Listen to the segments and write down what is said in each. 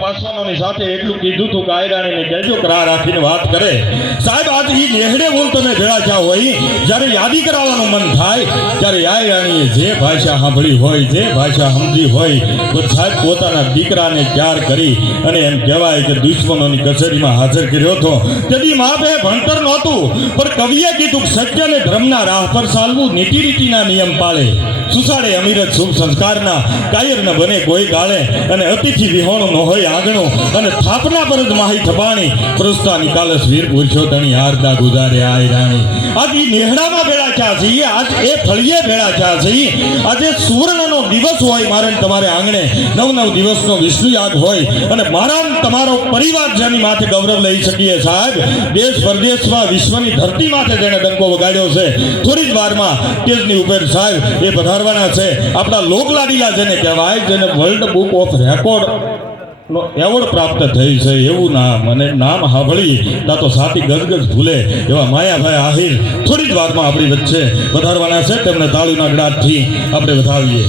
પાસવાનોની સાથે એટલું કીધું તું કે આયરાણીને કહેજો કરા રાખીને વાત કરે. સાહેબ આજ ઈ નેહડે હું તમે ભેળા થયા હોય જ્યારે યાદી કરાવવાનું મન થાય ત્યારે આયરાણીએ જે ભાષા સાંભળી હોય જે ભાષા સમજી હોય તો સાહેબ પોતાના દીકરાને ત્યાર કરી અને એમ કહેવાય કે દુશ્મનોની કચેરીમાં હાજર કર્યો હતો. તેથી મા બે ભણતર નહોતું પણ કવિએ કીધું સત્ય અને ધર્મના રાહ પર ચાલવું નીતિ રીતિના નિયમ પાળે. સુસાડે અમીરત શુભ સંસ્કારના કાયર ન બને કોઈ ગાળે અને અતિથિ વિહોણું ન હોય આંગણું અને થાપના પર જ માહી થપાણી પ્રોસ્તા નિકાલસ વીર પુરુષોત્તમી હારદા ગુજારે આય રાણી. આજ ઈ નેહડામાં ભેળા થયા છીએ, આજ એ ફળીએ ભેળા થયા છીએ. આજે સુવર્ણનો દિવસ હોય મારે તમારે આંગણે 9 દિવસનો વિષ્ણુ યાગ હોય અને મારા તમારો પરિવાર જેની માથે ગૌરવ લઈ શકીએ. સાહેબ દેશ પરદેશમાં વિશ્વની ધરતી માથે જેને ડંકો વગાડ્યો છે થોડી જ વારમાં તેજની ઉપર સાહેબ એ પધારવાના છે. આપણા લોકલાડીલા જેને કહેવાય જેને વર્લ્ડ બુક ઓફ રેકોર્ડ નો એવોર્ડ પ્રાપ્ત થઈ છે એવું નામ અને નામ સાંભળી તા તો સાથી ગજગજ ભૂલે એવા માયાભાઈ આહિર થોડી જ વારમાં આપણી વચ્ચે વધારવાના છે. તેમને તાળીના ગડાટથી આપણે વધાવીએ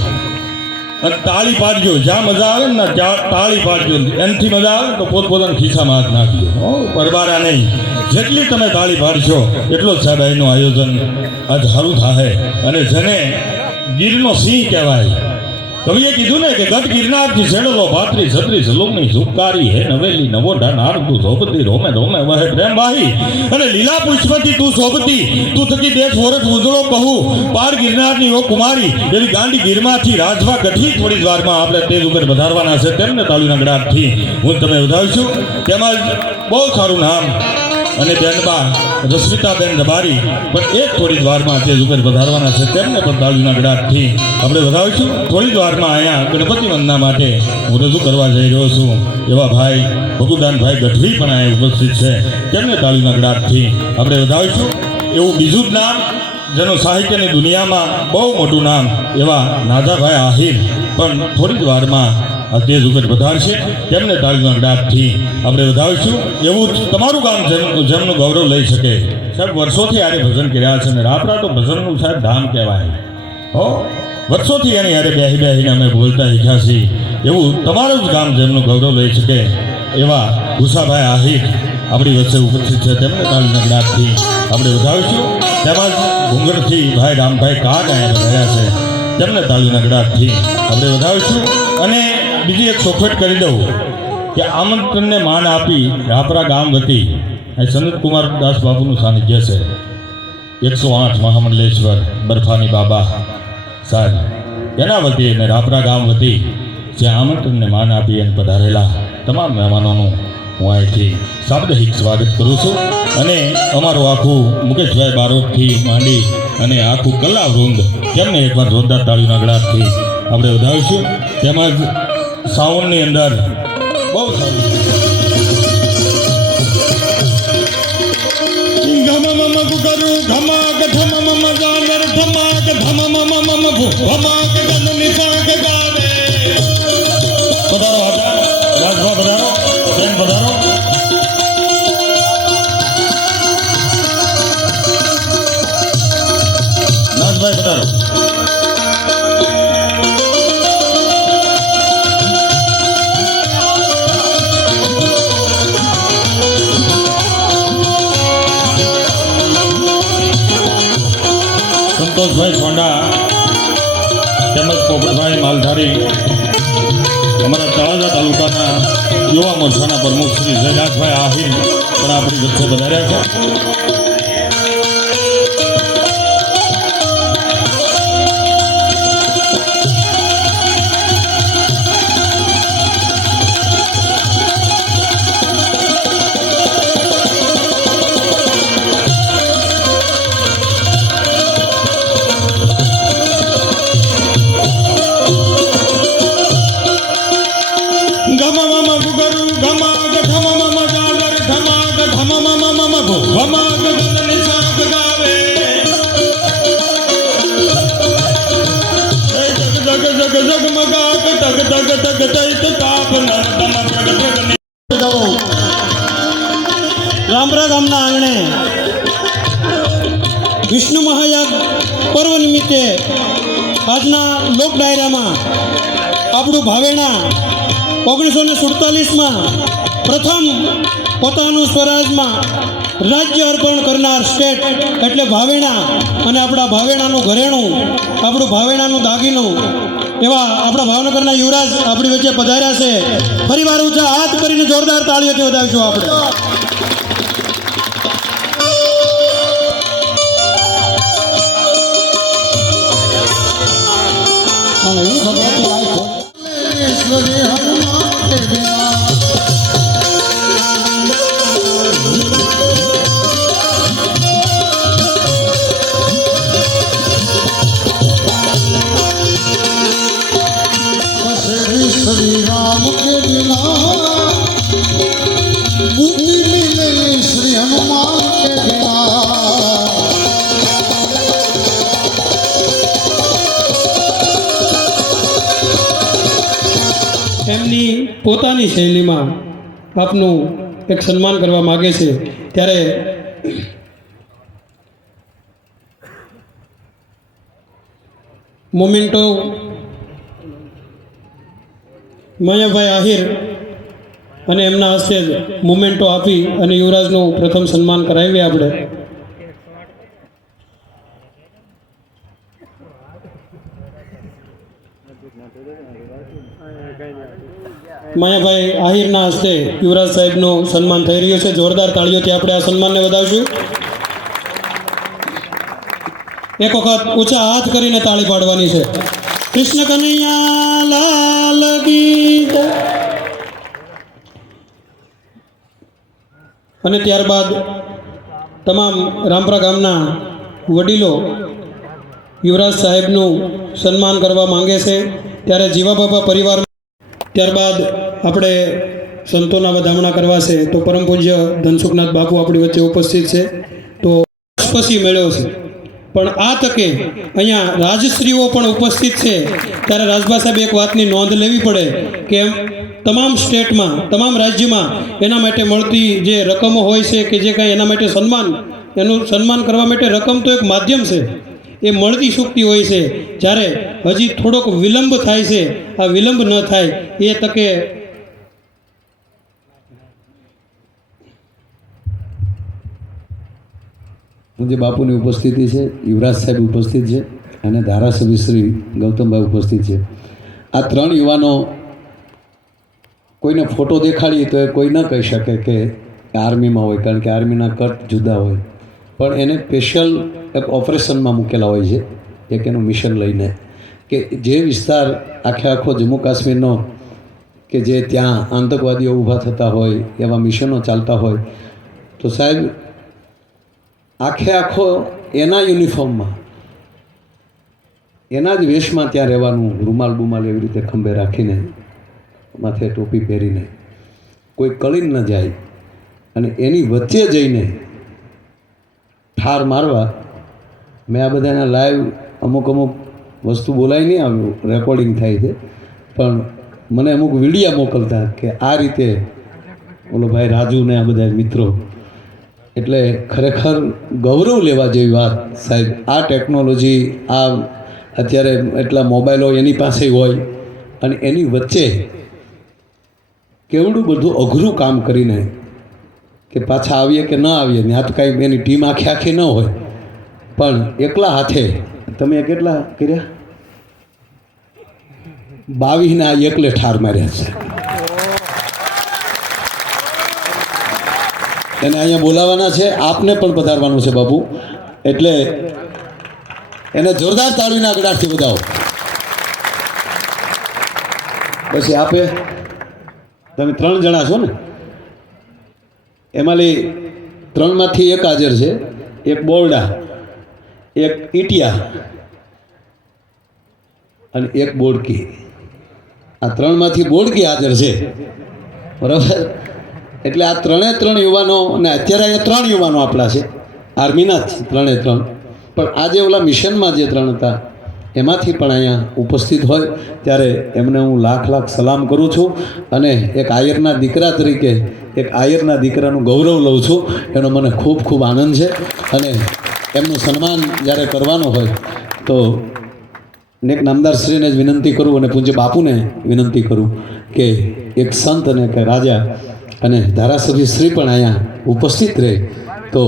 અને તાળી પાડજો. જ્યાં મજા આવે ને ત્યાં તાળી પાડજો. એનાથી મજા આવે તો પોતપોતાના ખિસ્સામાં હાથ નાખજો, પરબારા નહીં. જેટલી તમે તાળી પાડશો એટલો જ સાહેબ એનું આયોજન આજ સારું થાય. અને જેને ગીરનો સિંહ કહેવાય કવિએ કીધું ને કે ગત ગિરનારથી છેડલો ભાતરી છત્રી સલોકની સુપકારી હે નવેલી નવોઢા નાર તું શોભતી રોમે રોમે વહે પ્રેમ વાહી અને લીલા પુષ્પથી તું શોભતી તું થકી દેશ વરસ ઉજળો કહું પાર ગિરનારની ઓ કુમારી એવી ગાંડી ગીરમાંથી રાજવા ગઢવી થોડી જ વારમાં આપણે તેજ ઉપર વધારવાના છે. તેમને તાળીના ગડાટથી હું તમે વધાવીશું. તેમાં બહુ સારું નામ અને બેનબા રશ્મિતાબેન રબારી પણ એક થોડી જ વારમાં તેજ ઉપર વધારવાના છે. તેમને પણ તાળીના ગડાટથી આપણે વધાવીશું. થોડી જ વારમાં અહીંયા ગણપતિ વંદના માટે હું રજૂ કરવા જઈ રહ્યો છું એવા ભાઈ ભગુદાનભાઈ ગઢવી પણ અહીંયા ઉપસ્થિત છે. તેમને તાળીના ગડાટથી આપણે વધાવીશું. એવું બીજું જ નામ જેનું સાહિત્યની દુનિયામાં બહુ મોટું નામ એવા નાદાભાઈ આહિર પણ થોડી જ વારમાં આ તેજ ઉપર વધારશે. તેમને તાળીના ગડાટથી આપણે વધાવીશું. એવું તમારું ગામ જેમનું ગૌરવ લઈ શકે. સાહેબ વર્ષોથી આરે ભજન કર્યા છે અને રાપરા તો ભજનનું સાહેબ ધામ કહેવાય. વર્ષોથી એની યારે બેહીને અમે બોલતા શીખ્યા છીએ. એવું તમારું જ ગામ જેમનું ગૌરવ લઈ શકે એવા ભૂસાભાઈ આહિર આપણી વચ્ચે ઉપસ્થિત છે. તેમને તાળીના ગડાટથી આપણે વધાવીશું. તેમજ ભૂંગરથી ભાઈ રામભાઈ કાગ અહીંયા રહ્યા છે. તેમને તાળીના ગડાટથી આપણે વધાવીશું. અને બીજી એક ચોખવટ કરી દઉં કે આમંત્રણને માન આપી રાપરા ગામ વતી સનતકુમાર દાસ બાપુનું સાનિધ્ય છે. 108 મહામંડલેશ્વર બરફાની બાબા સાહેબ એના વતી અને રાપરા ગામ વતી જે આમંત્રણને માન આપી અને પધારેલા તમામ મહેમાનોનું હું અહીંથી સાપ્તાહિક સ્વાગત કરું છું. અને અમારું આખું મુકેશભાઈ બારોટથી માંડી અને આખું કલાવૃંદ તેમને એકવાર જોરદાર તાળીના ગડાટથી આપણે વધાવીશું. તેમજ સાઉન્ડની અંદર બહુ સારું સંતોષભાઈ સોંડા તેમજ પોપટભાઈ માલધારી અમારા તળાજા તાલુકાના યુવા મોરચાના પ્રમુખ શ્રી જયરાજભાઈ આહિર પણ આપણી વચ્ચે વધાર્યા છે. પ્રગટ ગટૈત તાપ નર્તમ પ્રગટ રામપરા ગામના આંગણે વિષ્ણુ મહાયાગ પર્વ નિમિત્તે આજના લોક ડાયરામાં આપણું ભાવેણા 1947માં પ્રથમ પોતાનું સ્વરાજમાં રાજ્ય અર્પણ કરનાર સ્ટેટ એટલે ભાવેણા અને આપણા ભાવેણાનું ઘરેણું, આપણું ભાવેણાનું દાગીનું એવા આપણા ભાવનગરના યુવરાજ આપણી વચ્ચે પધાર્યા છે. ફરીવાર ઊંચા હાથ કરીને જોરદાર તાળીઓથી વધાવીશું આપણે. श्री राम के बिना मुक्ति मिले श्री हनुमान के बिना. એમની પોતાની શૈલીમાં આપનું એક સન્માન કરવા માગે છે ત્યારે મોમેન્ટો માયાભાઈ આહિર અને એમના હસ્તે જ મોમેન્ટો આપી અને યુવરાજનું પ્રથમ સન્માન કરાવીએ આપણે. માયાભાઈ આહિરના હસ્તે યુવરાજ સાહેબનું સન્માન થઈ રહ્યું છે. જોરદાર તાળીઓથી આપણે આ સન્માનને વધાવશું. એક વખત ઊંચા હાથ કરીને તાળી પાડવાની છે. કૃષ્ણ કનૈયા લાલ કી જય. અને ત્યારબાદ તમામ રામપરા ગામના વડીલો યુવરાજ સાહેબનું સન્માન કરવા માંગે છે ત્યારે જીવા બાપા પરિવાર. ત્યારબાદ આપણે સંતોના વધામણા કરવા છે તો પરમ પૂજ્ય ધનસુખનાથ બાપુ આપણી વચ્ચે ઉપસ્થિત છે. તો પછી મેળ્યો છે પણ આ તકે અહીંયા રાજશ્રીઓ પણ ઉપસ્થિત છે ત્યારે રાજભા સાહેબ એક વાતની નોંધ લેવી પડે કે તમામ સ્ટેટમાં, તમામ રાજ્યમાં એના માટે મળતી જે રકમો હોય છે કે જે કાંઈ એના માટે એનું સન્માન કરવા માટે રકમ તો એક માધ્યમ છે, એ મળતી ચૂકતી હોય છે. જ્યારે હજી થોડોક વિલંબ થાય છે, આ વિલંબ ન થાય એ તકે પૂજ્ય બાપુની ઉપસ્થિતિ છે, યુવરાજ સાહેબ ઉપસ્થિત છે અને ધારાસભ્ય શ્રી ગૌતમભાઈ ઉપસ્થિત છે. આ ત્રણ યુવાનો કોઈને ફોટો દેખાડીએ તો એ કોઈ ન કહી શકે કે આર્મીમાં હોય, કારણ કે આર્મીના કટ જુદા હોય, પણ એને સ્પેશિયલ એક ઓપરેશનમાં મૂકેલા હોય છે, એક એનું મિશન લઈને કે જે વિસ્તાર આખો જમ્મુ કાશ્મીરનો કે જે ત્યાં આતંકવાદીઓ ઊભા થતા હોય એવા મિશનો ચાલતા હોય તો સાહેબ આખો એના યુનિફોર્મમાં, એના જ વેશમાં ત્યાં રહેવાનું, રૂમાલ એવી રીતે ખંભે રાખીને, માથે ટોપી પહેરીને, કોઈ કળીને ન જાય અને એની વચ્ચે જઈને ઠાર મારવા. મેં આ બધાના લાઈવ અમુક વસ્તુ બોલાઈ નહીં આવ્યું, રેકોર્ડિંગ થાય છે, પણ મને અમુક વિડીયા મોકલતા કે આ રીતે ઓલો ભાઈ રાજુ ને આ બધા મિત્રો. એટલે ખરેખર ગૌરવ લેવા જેવી વાત સાહેબ. આ ટેકનોલોજી, આ અત્યારે એટલા મોબાઈલો એની પાસે હોય અને એની વચ્ચે કેવડું બધું અઘરું કામ કરીને કે પાછા આવીએ કે ન આવીએ, ત્યાં તો કાંઈ એની ટીમ આખી ન હોય, પણ એકલા હાથે તમે કેટલા કર્યા? 22 આ એકલે ઠાર માર્યા છે. એને અહીંયા બોલાવવાના છે, આપને પણ પધારવાનું છે બાપુ, એટલે એને જોરદાર તાળીના ગળાથી વધાવો. પછી આપે તમે 3 જણા છો ને, એમાંથી 3માંથી એક હાજર છે, એક બોરડા, એક ઈટિયા અને એક બોડકી. આ 3માંથી બોડકી હાજર છે, બરાબર. એટલે આ 3 યુવાનો, અને અત્યારે અહીંયા 3 યુવાનો આપણા છે, આર્મીના જ 3 પણ આજે ઓલા મિશનમાં જે 3 હતા એમાંથી પણ અહીંયા ઉપસ્થિત હોય ત્યારે એમને હું લાખ લાખ સલામ કરું છું અને એક આયરના દીકરા તરીકે એક આયરના દીકરાનું ગૌરવ લઉં છું. એનો મને ખૂબ ખૂબ આનંદ છે અને એમનું સન્માન જ્યારે કરવાનું હોય તો એક નામદારશ્રીને જ વિનંતી કરું અને પૂજ્ય બાપુને વિનંતી કરું કે એક સંત અને એક રાજા અને ધારાસભ્ય શ્રી પણ અહીંયા ઉપસ્થિત રહે તો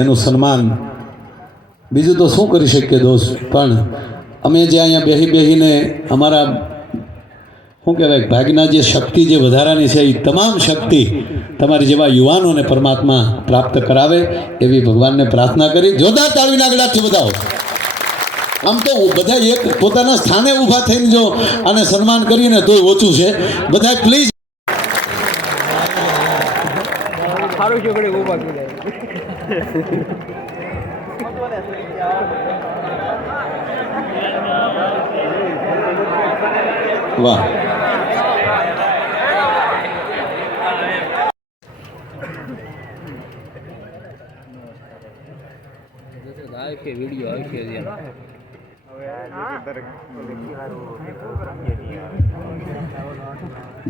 એનું સન્માન બીજું તો શું કરી શકીએ દોસ્ત. પણ અમે જે અહીંયા બેહીને અમારા શું કહેવાય ભાગના જે શક્તિ જે વધારાની છે એ તમામ શક્તિ તમારી જેવા યુવાનોને પરમાત્મા પ્રાપ્ત કરાવે એવી ભગવાનને પ્રાર્થના કરી. જોરદાર તાળીના ગળાથી બધાઓ. આમ તો બધા એક પોતાના સ્થાને ઊભા થઈને જો આને સન્માન કરીને તોય ઓછું છે. બધા પ્લીઝ વાહ.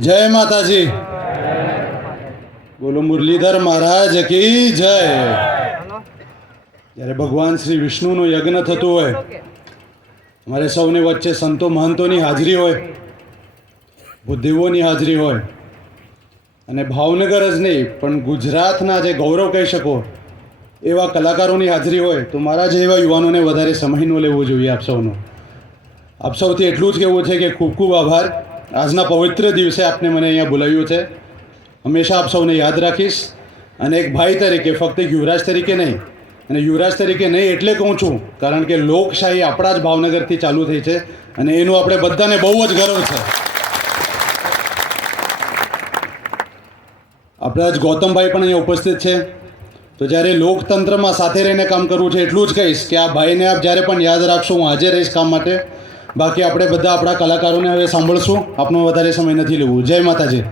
જય માતાજી. બોલો મુરલીધર મહારાજ કી જય. જ્યારે ભગવાન શ્રી વિષ્ણુનું યજ્ઞ થતું હોય, અમારે સૌની વચ્ચે સંતો મહંતોની હાજરી હોય, બુદ્ધિઓની હાજરી હોય અને ભાવનગર જ નહીં પણ ગુજરાતના જે ગૌરવ કહી શકો એવા કલાકારોની હાજરી હોય તો મારા જેવા યુવાનોને વધારે સમય ન લેવો જોઈએ. આપ સૌનો આપ સૌથી એટલું જ કહેવું છે કે ખૂબ ખૂબ આભાર. આજના પવિત્ર દિવસે આપને મને અહીંયા બોલાવ્યું છે. હંમેશા આપ સૌને યાદ રાખીશ અને એક ભાઈ તરીકે, ફક્ત એક યુવરાજ તરીકે નહીં, અને યુવરાજ તરીકે નહીં એટલે કહું છું કારણ કે લોકશાહી આપણા જ ભાવનગરથી ચાલુ થઈ છે અને એનું આપણે બધાને બહુ જ ગર્વ છે. આપણા જ ગૌતમભાઈ પણ અહીંયા ઉપસ્થિત છે. તો જ્યારે લોકતંત્રમાં સાથે રહીને કામ કરવું છે એટલું જ કહીશ કે આ ભાઈને આપ જ્યારે પણ યાદ રાખશો, હું હાજર રહીશ કામ માટે. બાકી આપણે બધા આપણા કલાકારોને હવે સાંભળશું. આપનો વધારે સમય નથી લેવું. જય માતાજી.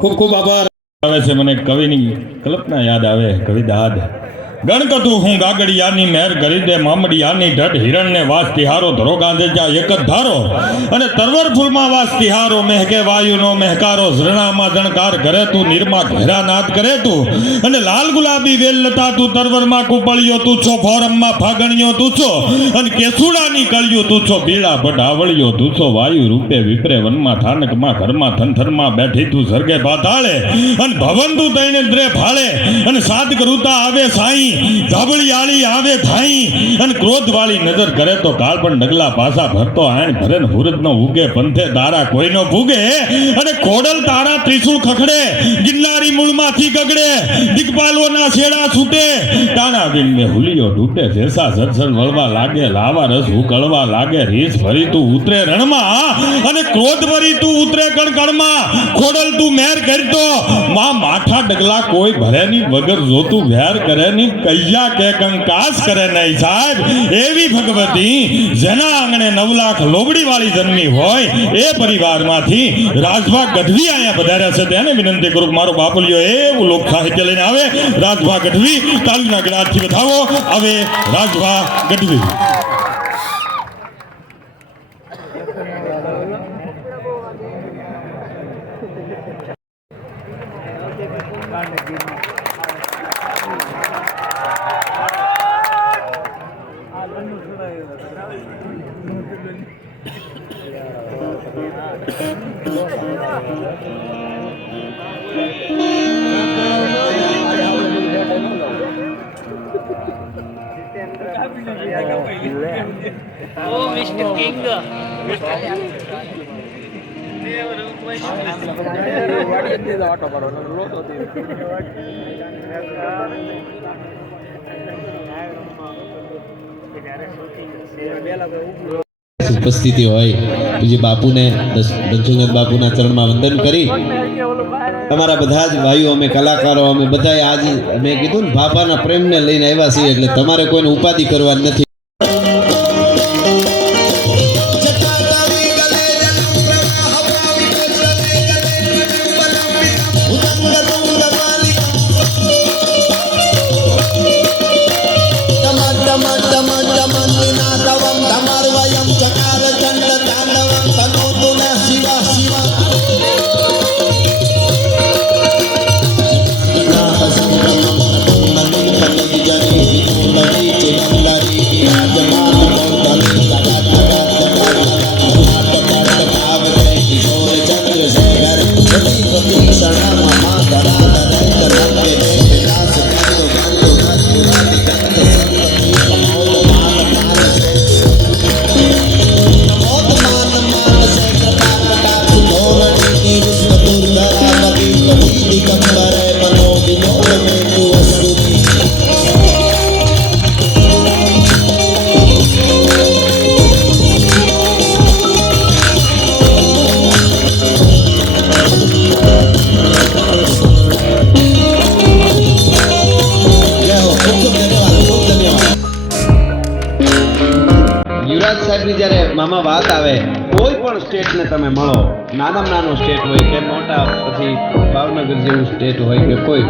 ખૂબ ખૂબ આભાર. આવે છે મને કવિની કલ્પના યાદ આવે. કવિ દાદ ગણકતું હું ગાગડિયાની મહેર કરી દે મામડિયાની ઢટ હિરણને વાસ તિહારો ધરો ગાંધે જા એક જ ધારો અને તરવર ફૂલમાં વાસ તિહારો મહેકે વાયુનો મહેકારો ઝરણામાં જણકાર કરે તું નિર્મા ઘેરા નાદ કરે તું અને લાલ ગુલાબી વેલ લતા તું તરવરમાં કુપળિયો તું છો ફોરમમાં ફાગણિયો તું છો અને કેસુડાની કળિયો તું છો બીડા બઢાવળિયો તું છો વાયુ રૂપે વિપરે વનમાં થાનકમાં ઘરમાં થનથનમાં બેઠી તું સર્ગે પાતાળે અને ભવન તું તઈને દ્રે ભાળે અને સાત કરુતા આવે સાઈ ધાબળિયાળી આવે થાઈ અને ક્રોધ વાળી નજર કરે તો કાળ પણ ડગલા પાસા ભરતો આણ ભરે ને હુરદ નો ઉગે પંથે તારા કોઈનો ભૂગે અને ખોડલ તારા ત્રિશુળ ખખડે ગિરનારી મૂળમાંથી ગગડે દિગપાલોના છેડા છૂટે તાણા બિન મે હુલિયો ઢૂટે જેસા સરસર વળવા લાગે લાવા રસ ઉકળવા લાગે રીસ ભરી તું ઉતરે રણમાં અને ક્રોધ ભરી તું ઉતરે કણકણમાં ખોડલ તું મેર કરતો માં માઠા ડગલા કોઈ ભરે ની વગર જોતું વેર કરે ની કૈયા કે કંકાસ કરે નહીં સાહેબ. એવી ભગવતી જેના આંગણે 9 લાખ લોબડી વાળી જન્મી હોય એ પરિવારમાંથી રાજભા ગઢવી અહીંયા પધાર્યા છે. તેને વિનંતી કરું મારો બાપલિયો એવું લોક સાહિત્ય લઈને આવે. રાજભા ગઢવી તાલીના ગળાથી બતાવો. હવે Rajbha Gadhvi. Oh, Mr. King. ઉપસ્થિતિ હોય પૂજ્ય બાપુને દર્શનગત બાપુના ચરણમાં વંદન કરી તમારા બધા જ ભાઈઓ અમે કલાકારો અમે બધા આજ મેં કીધું ને બાપાના પ્રેમને લઈને આવ્યા છીએ એટલે તમારે કોઈને ઉપાધિ કરવાની નથી. मार्वयं चकार चंड तांडवं तनोतु न शिवा शिवा યુવરાજ સાહેબની જ્યારે મામા વાત આવે કોઈ પણ સ્ટેટને તમે મળો નાનામાં નાનો સ્ટેટ હોય કે મોટા પછી ભાવનગર જેવું સ્ટેટ હોય કે કોઈ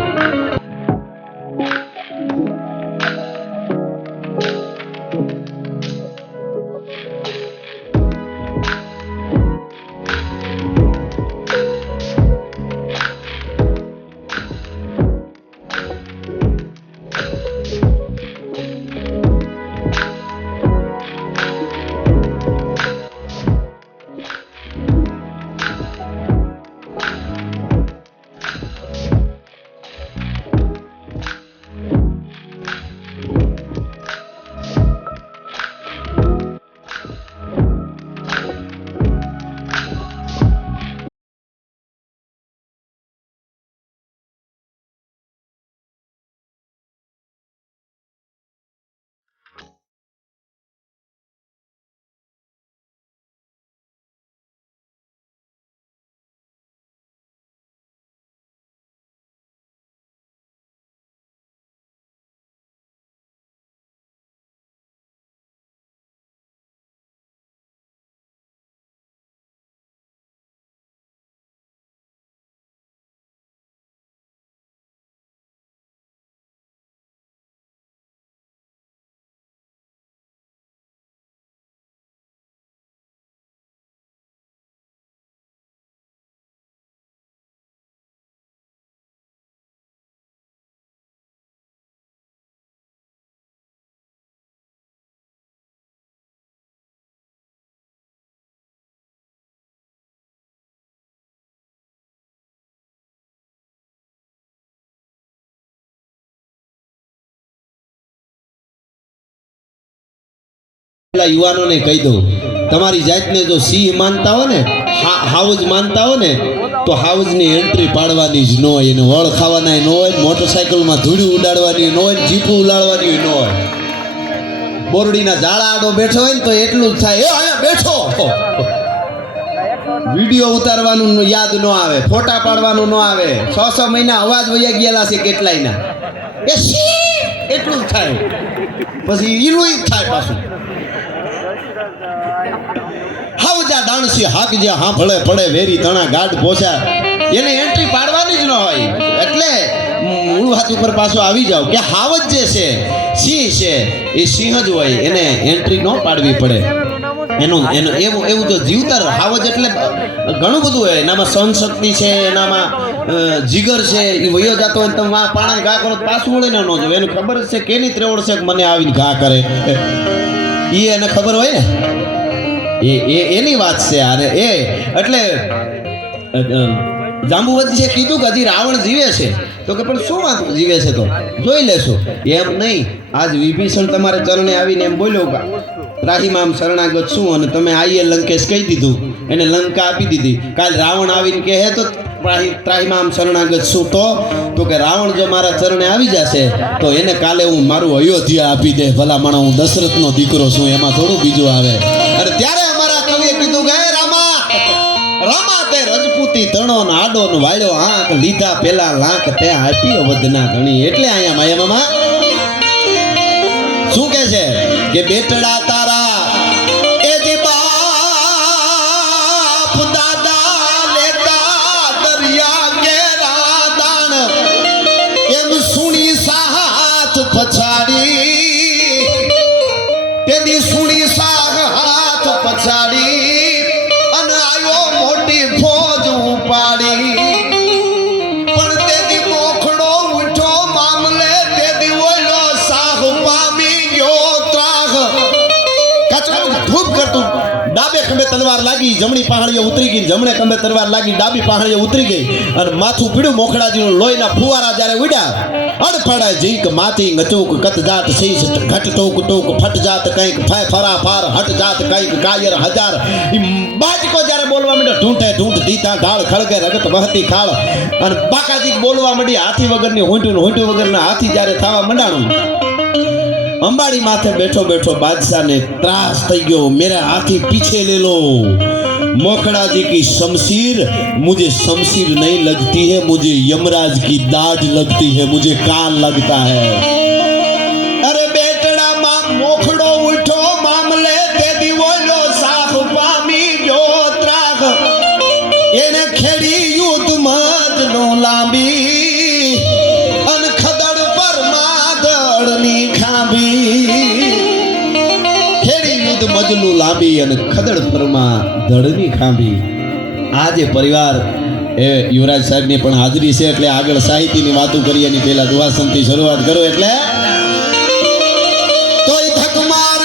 યુવાનોને કહી દઉં તમારી જાતને જો સિંહ માનતા હો ને હાઉજ માનતા હો ને તો હાઉજની એન્ટ્રી પાડવાની જ ન હોય એને વળ ખાવાના ન હોય મોટરસાઇકલમાં ધૂળી ઉડાડવાની ન હોય જીપું ઉડાડવાની ન હોય બોરડીના ઝાડા આડો બેઠો હોય ને તો એટલું જ થાય એ અહીંયા બેઠો વિડીયો ઉતારવાનું યાદ ન આવે ફોટા પાડવાનું ન આવે 6 મહિના અવાજ વયા ગયેલા છે કેટલાયના એ એટલું જ થાય પછી ઈલું જ થાય પાછું હાવજા દાણસી હાક જે હાંભળે પડે વેરી તણા ગાઢ પોછા એને એન્ટ્રી પાડવાની જ ન હોય એટલે મૂળ વાત ઉપર પાછો આવી જાવ કે હાવજ જે છે સિંહ છે એ સિંહ જ હોય એને એન્ટ્રી ન પાડવી પડે એનું એવું તો જીવતર હાવજ એટલે ઘણું બધું હોય એનામાં સહનશક્તિ છે એનામાં જીગર છે એ વયો જતો હોય તમે પાણા ઘા કરો પાછું વળીને ન જોવે એને ખબર જ છે કેની ત્રેવડ છે કે મને આવીને ઘા કરે એ એને ખબર હોય ને એની વાત છે અને એ એટલે જાંબુવતીએ કીધું કે હજી રાવણ જીવે છે તો કે પણ શું વાત જીવે છે તો જોઈ લેશો એમ નહીં આજ વિભીષણ તમારે ચરણે આવીને એમ બોલ્યો કે ત્રાહિમામ શરણાગત શું અને તમે આઈએ લંકેશ કહી દીધું એને લંકા આપી દીધી કાલ રાવણ આવીને કહે તો ત્રાહિમામ શરણાગત શું તો કે રાવણ જો મારા ચરણે આવી જશે તો એને કાલે હું મારું અયોધ્યા આપી દે ભલા માણો હું દશરથનો દીકરો છું એમાં થોડું બીજું આવે અને ત્યારે અમારા કવિએ કીધું કે રામા રામા તે રજપૂતી તણો ને આડો ને વાળ્યો આંખ લીધા પેલા લાંક તે આપી વધના ઘણી એટલે અહીંયા માયા મામા શું કહે છે કે બેટડા તારા એ જે બાપ દાદા લેતા દરિયા કેરા દાણ એમ સુણી સાથ પછાડી તેની સુણી સાહ હતું ડાબે ખંભે તલવાર લાગી જમણી પહાડીએ ઉતરી ગઈ જમણે ખંભે તલવાર લાગી ડાબી પહાડીએ ઉતરી ગઈ અને માથું પીડ્યું મોખડાજીનું લોહીના ફુવારા જ્યારે ઉડ્યા અડફડાય જીક માતી ગચૂક કત જાત શીશ ઘટ ટોક ટોક ફટ જાત કંઈક ફરા ફાર હટ જાત કંઈક કાયર હજાર ઈ બાજકો જ્યારે બોલવા માંડ્યો ઢૂંઢે ઢૂંઢ દીતા ઢાળ ખળગે રગત વહતી ખાળ અને બાકાજી બોલવા માંડી હાથી વગરની હોંટ્યું વગરના હાથી જ્યારે થવા મંડાણું અંબાડી માથે बैठो बैठो बादशाह ने त्रास થઈ ગયો मेरा हाथी पीछे ले लो मोखड़ा जी की शमशीर मुझे शमशीर नहीं लगती है मुझे यमराज की दाढ़ लगती है मुझे कान लगता है अरे बेटड़ा मां मोखड़ो उठो मामले ते दिवोलो साफ पामी जो ત્રાગ એને ખેડી યુદ્ધ મત નો લાંબી અન ખદડ પર માદળની ખેડી યુદ્ધ મજનું લાંબી અને ખદડ પરમાં ધડની ખાંભી આ જે પરિવાર એ યુવરાજ સાહેબની પણ હાજરી છે એટલે આગળ સાહિત્યની વાતો કરી એની પહેલા દુહાસનથી શરૂઆત કરો એટલે તોય ધકમાર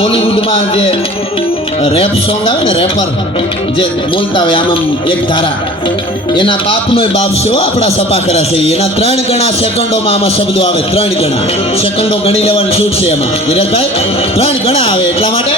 બોલીવુડમાં જે રેપ સોંગ આવે ને રેપર જે બોલતા હોય આમ એક ધારા એના બાપનો બાપ છે આપણા સપાખરા છે એના 3 ગણા સેકન્ડોમાં આમાં શબ્દો આવે 3 ગણા સેકન્ડો ગણી લેવાની છૂટ છે એમાં ધીરજભાઈ 3 ગણા આવે એટલા માટે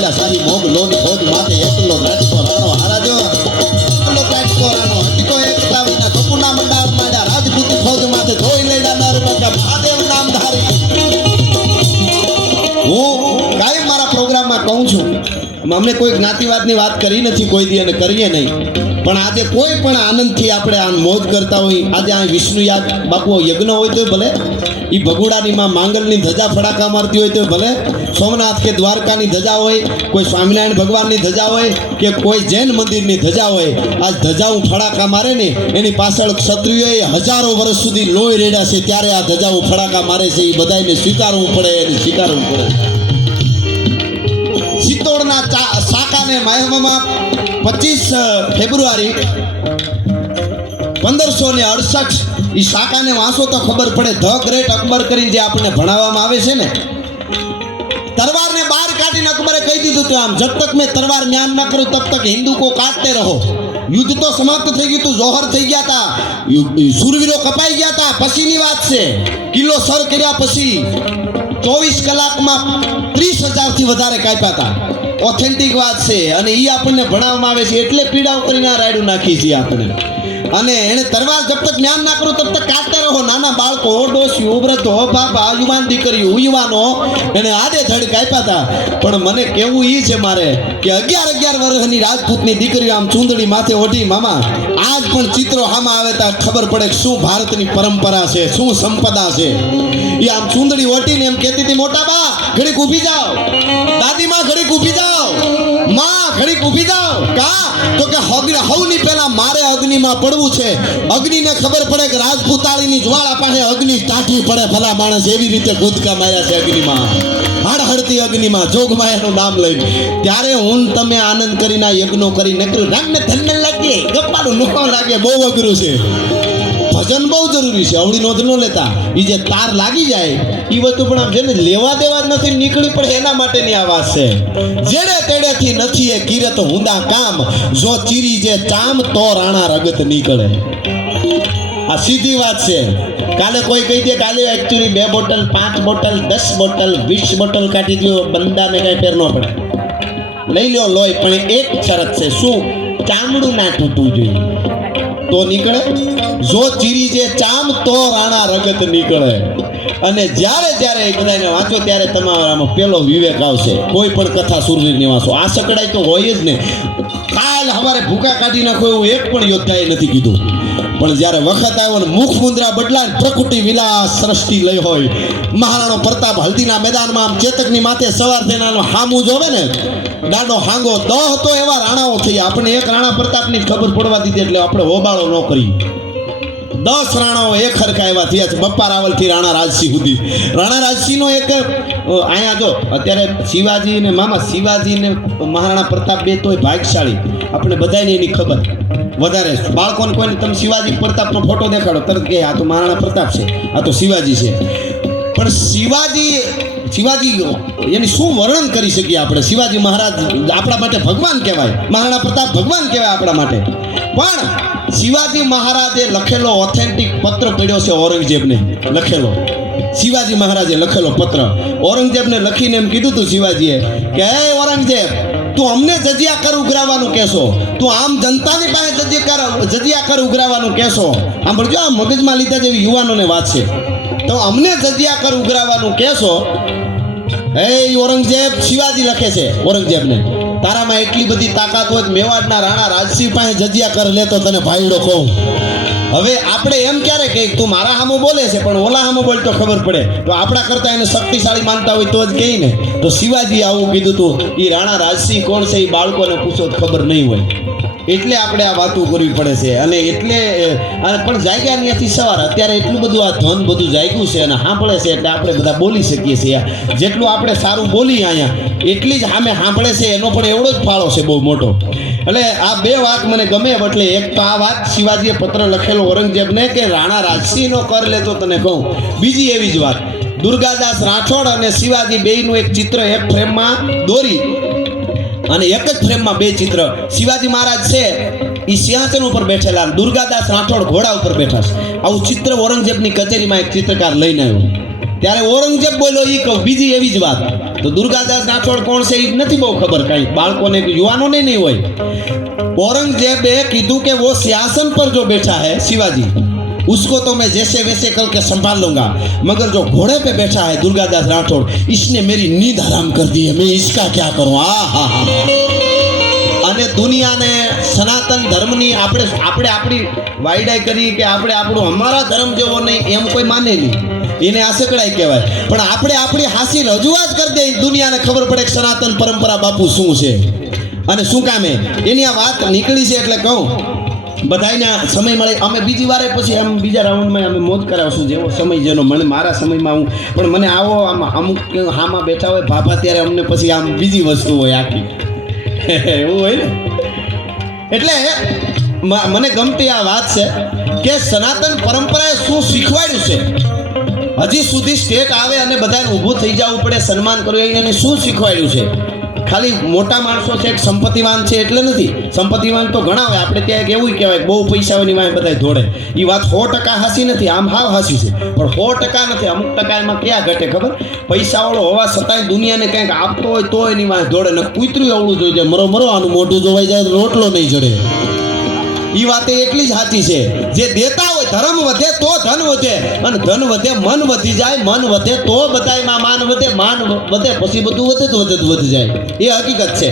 હાલ્યા શાહી મોગ લોન ફોજ માથે એકલો રાજકો રાણો હારાજો એકલો રાજકો રાણો હજીકો એકતા વિના કપૂના મંડાર માંડ્યા રાજપૂતી ફોજ માથે ધોઈ લેડા નરમકા મહાદેવ નામ ધારી. હું કાયમ મારા પ્રોગ્રામમાં કહું છું, અમને કોઈ જ્ઞાતિવાદની વાત કરી નથી કોઈ દી અને કરીએ નહીં, પણ આજે કોઈ પણ આનંદથી આપણે આ મોજ કરતા હોય. આજે આ વિષ્ણુ યાદ બાપુ યજ્ઞ હોય તો ભલે, એ ભગુડાની માં માંગલની ધજા ફડાકા મારતી હોય તો ભલે, સોમનાથ કે દ્વારકાની ધજા હોય, કોઈ સ્વામિનારાયણ ભગવાનની ધજા હોય કે કોઈ જૈન મંદિરની ધજા હોય, આ ધજાઓ ફડાકા મારે ને એની પાછળ ક્ષત્રિયોએ હજારો વર્ષ સુધી લોહી રેડ્યા છે, ત્યારે આ ધજાઓ ફડાકા મારે છે. એ બધાને સ્વીકારવું પડે એને સ્વીકારવું પડે. સિત્તોડના સાકાને મહેમામાં 25 ફેબ્રુઆરી 1568 એ શાકાને વાંચો તો ખબર પડે. ધ ગ્રેટ અકબર કરીને જે આપણને ભણાવવામાં આવે છે ને, તલવારને બહાર કાઢીને અકબરે કહી દીધું તો આમ જબ તક મેં તલવાર જ્ઞાન ના કરું તબ તક હિન્દુ કો કાટતે રહો. યુદ્ધ તો સમાપ્ત થઈ ગયું હતું, જોહર થઈ ગયા હતા, સુરવીરો કપાઈ ગયા હતા, પછીની વાત છે. કિલ્લો સર કર્યા પછી 24 કલાકમાં 30,000 થી વધારે કાપ્યા હતા. ઓથેન્ટિક વાત છે અને એ આપણને ભણાવવામાં આવે છે, એટલે પીડાઓ કરીને આ રાયડું નાખી છે આપણે. અને એને તલવાર જબ તક જ્ઞાન ના કરું તબ તક કાટતે રહો. નાના બાળકો, ડોસીઓ, વૃદ્ધો, બાપા, યુવાન દીકરીઓ, યુવાનો એને આડે ધડ કાપ્યા હતા. પણ મને કેવું એ છે મારે કે 11 વર્ષની રાજપૂતની દીકરીઓ આમ ચૂંદડી માથે ઓઢી મામા આજ પણ ચિત્રો આમાં આવે તા ખબર પડે કે શું ભારતની પરંપરા છે, શું સંપદા છે. એ આમ ચૂંદડી ઓઢીને એમ કહેતી હતી, મોટા બા ઘડીક ઊભી જાઓ, દાદીમાં ઘડીક ઊભી જાઓ, માં ઘડીક ઊભી જાઓ. કા તો કે હવની પહેલા મારે અગ્નિમાં પડવું છે. અગ્નિને ખબર પડે કે રાજપૂતાળીની જ્વાળા પાસે અગ્નિ ટાઢી પડે, ભલા માણસ એવી રીતે કૂદકા માર્યા છે અગ્નિમાં, હળહળતી અગ્નિમાં, જોગમાયાનું નામ લઈને. ત્યારે હું તમે આનંદ કરીને આ યજ્ઞો કરી નકરું રામને ધન્ય લાગે, ગપ્પાનું ન લાગે, બહુ અઘરું છે. ભજન બહુ જરૂરી છે, અવળી નોંધ ન લેતા. એ જે તાર લાગી જાય એ વસ્તુ પણ આમ છે ને લેવા દેવા નથી, નીકળી પડે એના માટેની આ વાત છે. જેડે તેડેથી નથી એ કિરત હુંદા કામ, જો ચીરી જે ચામ તો રાણા રગત નીકળે. આ સીધી વાત છે. કાલે કોઈ કહી દે કાલે actually 2 bottle 5 bottle 10 bottle 20 bottle કાઢી દો, બંદાને કઈ ફેર ન પડે, લઈ લ્યો લોહી. પણ એક શરત છે, શું? ચામડું ના તૂટવું જોઈએ તો નીકળે. જો ચીરી જે ચામ તો રાણા રગત નીકળે. અને જ્યારે જ્યારે એ બધાને વાંચો ત્યારે તમારામાં પેલો વિવેક આવશે. કોઈ પણ કથા સુરવીરની વાંચો, આ સકડાઈ તો હોય જ ને. કાલ હવારે ભૂકા કાઢી નાખો એવું એક પણ યોદ્ધાએ નથી કીધું. પણ જ્યારે વખત આવ્યો ને મુખ મુદ્રા બદલાય, પ્રકૃતિ વિલાસ સૃષ્ટિ લઈ હોય, મહારાણો પ્રતાપ હલ્દીના મેદાનમાં આમ ચેતકની માથે સવાર થઈને હામું જોવે ને, દાડો હાંગો 10 તો એવા રાણાઓ થઈ. આપણે એક રાણા પ્રતાપની ખબર પડવા દીધી એટલે આપણે હોબાળો ન કરી. 10 રાણાઓ એક હરખા એવા થયા છે, બપ્પા રાવલથી રાણા રાજસિંહ સુધી. રાણા રાજસિંહનો એક અહીંયા જો અત્યારે શિવાજી ને મામા શિવાજી ને મહારાણા પ્રતાપ બે તોય ભાગશાળી, આપણે બધાને એની ખબર વધારે. બાળકોને કોઈને તમે શિવાજી પ્રતાપનો ફોટો દેખાડો તરત કે આ તો મહારાણા પ્રતાપ છે, આ તો શિવાજી છે. પણ શિવાજી એની શું વર્ણન કરી શકીએ આપણે? શિવાજી મહારાજ આપણા માટે ભગવાન કહેવાય, મહારાણા પ્રતાપ ભગવાન કહેવાય આપણા માટે. પણ શિવાજી મહારાજે લખેલો ઓથેન્ટિક પત્ર પડ્યો છે ઔરંગઝેબને લખેલો. શિવાજી મહારાજે લખેલો પત્ર ઔરંગઝેબને લખીને એમ કીધું હતું શિવાજીએ કે હે ઔરંગઝેબ, તું અમને જજિયા કર ઉઘરાવાનું કહેશો, તું આમ જનતાની પાસે જજિયા કર ઉઘરાવાનું કહેશો. સાંભળજો, આ મગજમાં લીધા જેવી યુવાનોને વાત છે. તો અમને જજિયા કર ઉઘરાવાનું કહેશો. હે ઔરંગઝેબ, શિવાજી લખે છે ઔરંગઝેબને, તારામાં એટલી બધી તાકાત હોય મેવાડના રાણા રાજસિંહ પાસે જજિયા કર લેતો તને ભાઈડો કહું. હવે આપણે એમ ક્યારે કહે તું મારા સામું બોલે છે પણ ઓલા સામું બોલે તો ખબર પડે. તો આપણા કરતા એને શક્તિશાળી માનતા હોય તો જ કહી ને. તો શિવાજી આવું કીધું તું. એ રાણા રાજસિંહ કોણ છે એ બાળકોને પૂછો તો ખબર નહીં હોય. એટલે આપણે આ વાતો કરવી પડે છે. અને એટલે પણ જાગ્યા ત્યાંથી સવાર અત્યારે એટલું બધું આ ધન બધું જાગ્યું છે અને સાંભળે છે એટલે આપણે બધા બોલી શકીએ છીએ. જેટલું આપણે સારું બોલીએ અહીંયા એટલી જ સામે સાંભળે છે એનો પણ એવડો જ ફાળો છે બહુ મોટો. એટલે આ બે વાત મને ગમે. એટલે એક તો આ વાત શિવાજીએ પત્ર લખેલો ઔરંગઝેબને કે રાણા રાજસિંહનો કર લેતો તને કહું. બીજી એવી જ વાત, દુર્ગાદાસ રાઠોડ અને શિવાજી બેયનું એક ચિત્ર એક ફ્રેમમાં દોરી અને એક જ ફ્રેમમાં 2 ચિત્ર. શિવાજી મહારાજ છે એ સિંહાસન ઉપર બેઠેલા, દુર્ગાદાસ રાઠોડ ઘોડા ઉપર બેઠા છે. આવું ચિત્ર ઔરંગઝેબની કચેરીમાં એક ચિત્રકાર લઈને આવ્યો. ત્યારે ઔરંગઝેબ બોલ્યો એ કહું. બીજી એવી જ વાત, તો દુર્ગાદાસ રાઠોડ કોણ છે એ નથી બહુ ખબર કાંઈ, બાળકોને કે યુવાનોને નહીં હોય. औरंगजेबे कीधु कि वो सियासन पर जो बैठा है शिवाजी, उसको तो मैं जैसे वैसे करके संभाल लूंगा, मगर जो घोड़े पे बैठा है दुर्गादास राठौड़, इसने मेरी नींद हराम कर दी है, मैं इसका क्या करूं. અને દુનિયાને સનાતન ધર્મની આપણે આપણી વાયડાઈ કરી કે આપણે આપણું અમારા ધર્મ જેવો નહીં એમ કોઈ માને નહીં, એને આ સકડાઈ કહેવાય. પણ આપણે આપણી હાસી રજૂઆત કરી દે, દુનિયાને ખબર પડે કે સનાતન પરંપરા બાપુ શું છે અને શું કામે. એની આ વાત નીકળી છે એટલે કહું બધાને સમય મળે. અમે બીજી વારે પછી આમ બીજા રાઉન્ડમાં અમે મોજ કરાવશું, જેવો સમય જેનો મને મારા સમયમાં હું, પણ મને આવો આમ અમુક હામાં બેઠા હોય ભાભા ત્યારે અમને પછી આમ બીજી વસ્તુ હોય આખી એવું હોય ને. એટલે મને ગમતી આ વાત છે કે સનાતન પરંપરાએ શું શીખવાડ્યું છે. હજી સુધી સ્ટેટ આવે અને બધાને ઊભું થઈ જવું પડે, સન્માન કરવું, એને શું શીખવાડ્યું છે. ખાલી મોટા માણસો છે સંપત્તિવાન છે એટલે નથી, સંપત્તિવાન તો ઘણા હોય. આપણે ત્યાં એક એવું કહેવાય બહુ પૈસાઓની વાંહે બધા દોડે, એ વાત 100% હાસી નથી, આમ હાવ હાસી છે, પણ 100% નથી. અમુક ટકા એમાં ક્યાં ઘટે ખબર, પૈસાવાળો હોવા છતાંય દુનિયાને કંઈક આપતો હોય તો એની વાંહે દોડે ને. કૂતરું અવળું જોઈ જાય, મરો આનું મોઢું જોવાઈ જાય રોટલો નહીં જડે. એ વાત એટલી જ સાચી છે, જે દેતા હોય ધર્મ વધે તો ધન વધે, અને ધન વધે મન વધી જાય, મન વધે તો બધાયમાં માન વધે, માન વધે પછી બધું વધી જાય. એ હકીકત છે.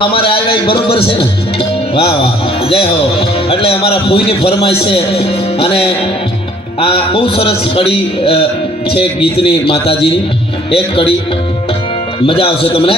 અમારે આવ્યા બરોબર છે ને, વાહ વાહ જય હો. એટલે અમારા ફૂઈની ફરમાઈશ છે અને આ બહુ સરસ કડી છે ગીતની, માતાજીની એક કડી મજા આવશે તમને.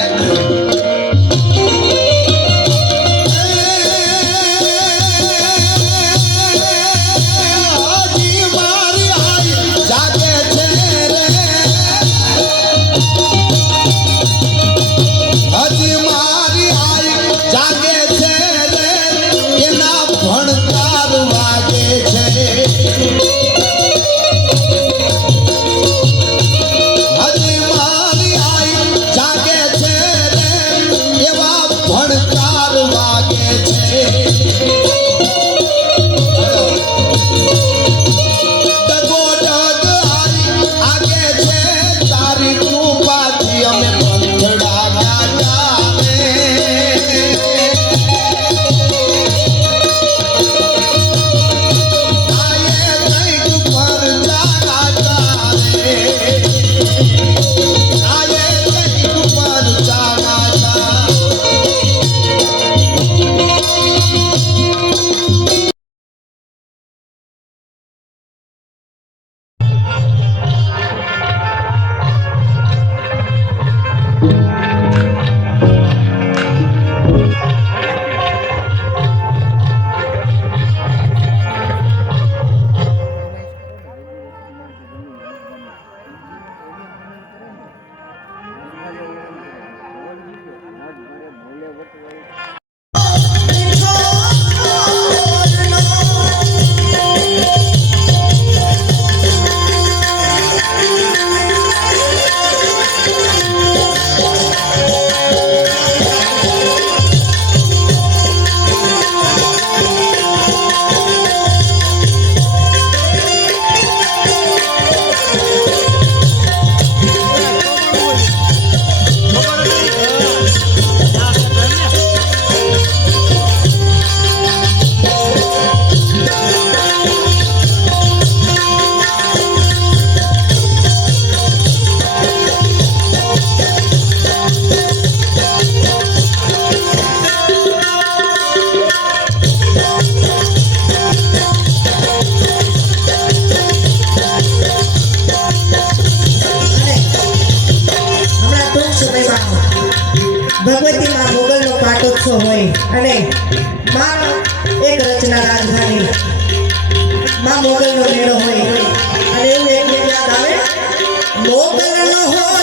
અને માં એક રચના રાજધાની માં મોગલનો મેળો હોય અને એવું એક ગીત યાદ આવે મોગલનો હોય